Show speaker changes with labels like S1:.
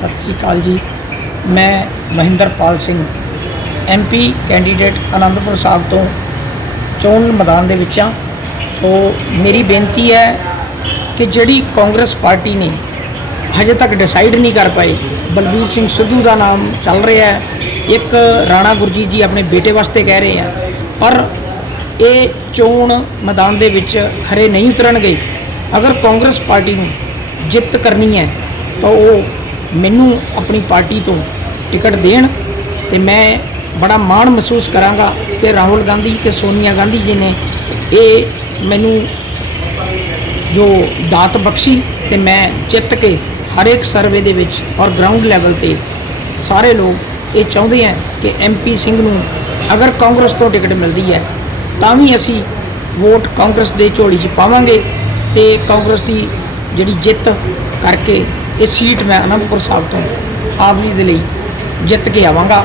S1: ਸਤਿ ਸ੍ਰੀ ਅਕਾਲ ਜੀ। ਮੈਂ ਮਹਿੰਦਰਪਾਲ ਸਿੰਘ ਐਮਪੀ ਕੈਂਡੀਡੇਟ ਆਨੰਦਪੁਰ ਸਾਹਿਬ ਤੋਂ ਚੋਣ ਮੈਦਾਨ ਦੇ ਵਿੱਚ ਹਾਂ। ਸੋ ਮੇਰੀ ਬੇਨਤੀ ਹੈ ਕਿ ਜਿਹੜੀ ਕਾਂਗਰਸ ਪਾਰਟੀ ਨੇ ਹਜੇ ਤੱਕ ਡਿਸਾਈਡ ਨਹੀਂ ਕਰ ਪਾਈ, ਬਲਬੀਰ ਸਿੰਘ ਸਿੱਧੂ ਦਾ ਨਾਮ ਚੱਲ ਰਿਹਾ ਹੈ। ਇੱਕ ਰਾਣਾ ਗੁਰਜੀਤ ਜੀ ਆਪਣੇ ਬੇਟੇ ਵਾਸਤੇ ਕਹਿ ਰਹੇ ਆ। ਪਰ ਇਹ ਚੋਣ ਮੈਦਾਨ ਦੇ ਵਿੱਚ ਖਰੇ ਨਹੀਂ ਉਤਰਨਗੇ। ਅਗਰ ਕਾਂਗਰਸ ਪਾਰਟੀ ਨੂੰ ਜਿੱਤ ਕਰਨੀ ਹੈ, ਤਾਂ ਉਹ ਮੈਨੂੰ ਆਪਣੀ ਪਾਰਟੀ ਤੋਂ ਟਿਕਟ ਦੇਣ ਤੇ ਮੈਂ ਬੜਾ ਮਾਣ ਮਹਿਸੂਸ ਕਰਾਂਗਾ ਕਿ ਰਾਹੁਲ ਗਾਂਧੀ ਤੇ ਸੋਨੀਆ ਗਾਂਧੀ ਜੀ ਨੇ ਇਹ ਮੈਨੂੰ ਜੋ ਦਾਤ ਬਖਸ਼ੀ ਤੇ ਮੈਂ ਜਿੱਤ ਕੇ ਹਰ ਇੱਕ ਸਰਵੇ ਦੇ ਵਿੱਚ ਔਰ ਗਰਾਊਂਡ ਲੈਵਲ ਤੇ ਸਾਰੇ ਲੋਕ ਇਹ ਚਾਹੁੰਦੇ ਆ ਕਿ ਐਮਪੀ ਸਿੰਘ ਨੂੰ ਅਗਰ ਕਾਂਗਰਸ ਤੋਂ ਟਿਕਟ ਮਿਲਦੀ ਹੈ, ਤਾਂ ਵੀ ਅਸੀਂ ਵੋਟ ਕਾਂਗਰਸ ਦੇ ਝੋਲੀ 'ਚ ਪਾਵਾਂਗੇ ਤੇ ਕਾਂਗਰਸ ਦੀ ਜਿਹੜੀ ਜਿੱਤ ਕਰਕੇ ਇਹ ਸੀਟ ਮੈਂ ਅਨੰਦਪੁਰ
S2: ਸਾਹਿਬ ਤੋਂ ਆਪ ਜੀ ਦੇ ਲਈ ਜਿੱਤ ਕੇ ਆਵਾਂਗਾ।